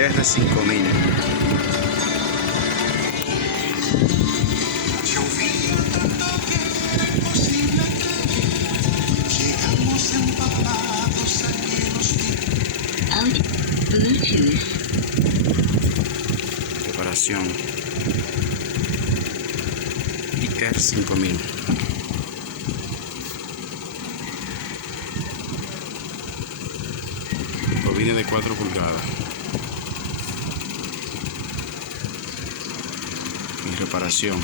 IR5000. Bluetooth. Reparación IR5000. Bobina de 4 pulgadas. Y reparación